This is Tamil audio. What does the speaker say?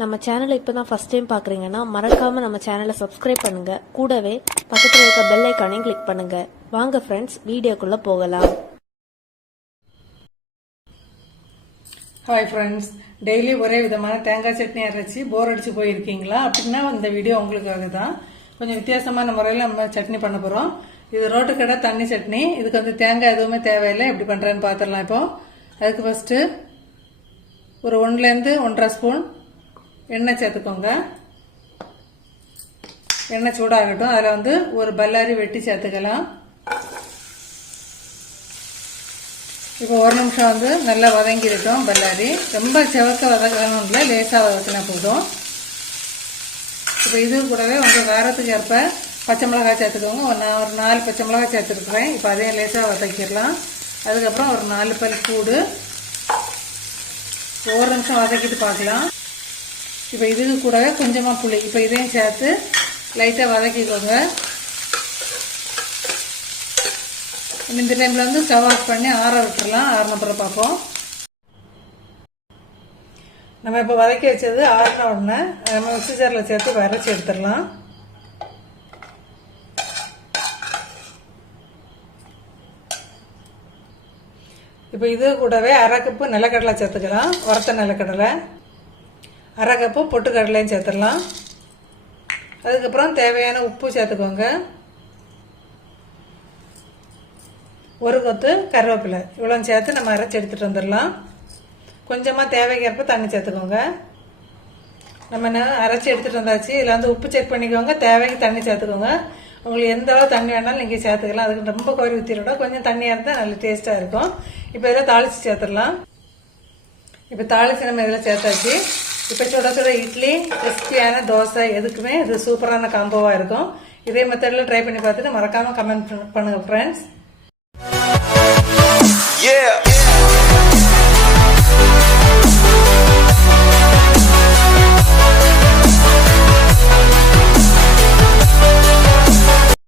நம்ம சேனலை இப்போ தான் ஃபஸ்ட் டைம் பார்க்குறீங்கன்னா மறக்காமல் நம்ம சேனலை சப்ஸ்கிரைப் பண்ணுங்கள் கூடவே பக்கத்தில் இருக்க பெல் ஐக்கானையும் கிளிக் பண்ணுங்கள் வாங்க ஃப்ரெண்ட்ஸ் வீடியோக்குள்ளே போகலாம். ஹாய் ஃப்ரெண்ட்ஸ் டெய்லி ஒரே விதமான தேங்காய் சட்னி அரைச்சி போர் அடித்து போயிருக்கீங்களா? அப்படின்னா இந்த வீடியோ உங்களுக்காக தான் கொஞ்சம் வித்தியாசமான முறையில் நம்ம சட்னி பண்ண போகிறோம் இது ரோட்டு கடை தண்ணி சட்னி. இதுக்கு வந்து தேங்காய் எதுவுமே தேவையில்லை. எப்படி பண்ணுறேன்னு பார்த்துடலாம் இப்போ. அதுக்கு ஃபஸ்ட்டு ஒரு ஒன்றுலேருந்து ஒன்றரை ஸ்பூன் எண்ணெய் சேர்த்துக்கோங்க. எண்ணெய் சூடாகட்டும். அதில் வந்து ஒரு பல்லாரி வெட்டி சேர்த்துக்கலாம். இப்போ ஒரு நிமிஷம் வந்து நல்லா வதங்கிருக்கோம் பல்லாரி. ரொம்ப செவக்க வதக்கணும் இல்லை லேசாக வதக்கினா போதும். இப்போ இது கூடவே உங்கள் காரத்துக்கு ஏற்ப பச்சை மிளகாய் சேர்த்துக்கோங்க. ஒரு நான் ஒரு நாலு பச்சை மிளகாய் சேர்த்துருக்குறேன். இப்போ அதையும் லேசாக வதக்கிடலாம். அதுக்கப்புறம் ஒரு நாலு பல் பூடு ஒரு நிமிஷம் வதக்கிட்டு பார்க்கலாம். இப்போ இதுக்கு கூடவே கொஞ்சமாக புளி. இப்போ இதையும் சேர்த்து லைட்டாக வதக்கிக்கோங்க. இந்த டைமில் வந்து ஸ்டவ் ஆஃப் பண்ணி ஆற விட்டுடலாம் ஆறினப்புறம் பார்ப்போம். நம்ம இப்போ வதக்கி வச்சது ஆறின உடனே நம்ம மிக்சி ஜாரில் சேர்த்து வரைச்சி எடுத்துடலாம். இப்போ இது கூடவே அரை கப்பு நிலக்கடலை சேர்த்துக்கலாம். உரத்த நிலக்கடலை. அரை கப்பு பொட்டுக்கடலையும் சேர்த்துடலாம். அதுக்கப்புறம் தேவையான உப்பு சேர்த்துக்கோங்க. ஒரு கொத்து கருவேப்பிலை. இவ்வளோ சேர்த்து நம்ம அரைச்சி எடுத்துகிட்டு வந்துடலாம். கொஞ்சமாக தேவைக்கேற்ப தண்ணி சேர்த்துக்கோங்க. நம்ம என்ன அரைச்சி எடுத்துகிட்டு வந்தாச்சு. இதில் வந்து உப்பு செக் பண்ணிக்கோங்க. தேவைக்கு தண்ணி சேர்த்துக்கோங்க. உங்களுக்கு எந்த அளவு தண்ணி வேணாலும் நீங்கள் சேர்த்துக்கலாம். அதுக்கு ரொம்ப கோரி ஊற்றிட கொஞ்சம் தண்ணியாக இருந்தால் நல்ல டேஸ்ட்டாக இருக்கும். இப்போ இதில் தாளித்து சேர்த்துடலாம். இப்போ தாளித்து நம்ம இதில் சேர்த்தாச்சு. இப்போ சுட சுட இட்லி கிறிஸ்பியான தோசை எதுக்குமே இது சூப்பரான காம்போவாக இருக்கும். இதே மெத்தடில் ட்ரை பண்ணி பார்த்துட்டு மறக்காமல் கமெண்ட் பண்ணுங்கள் ஃப்ரெண்ட்ஸ் Yeah.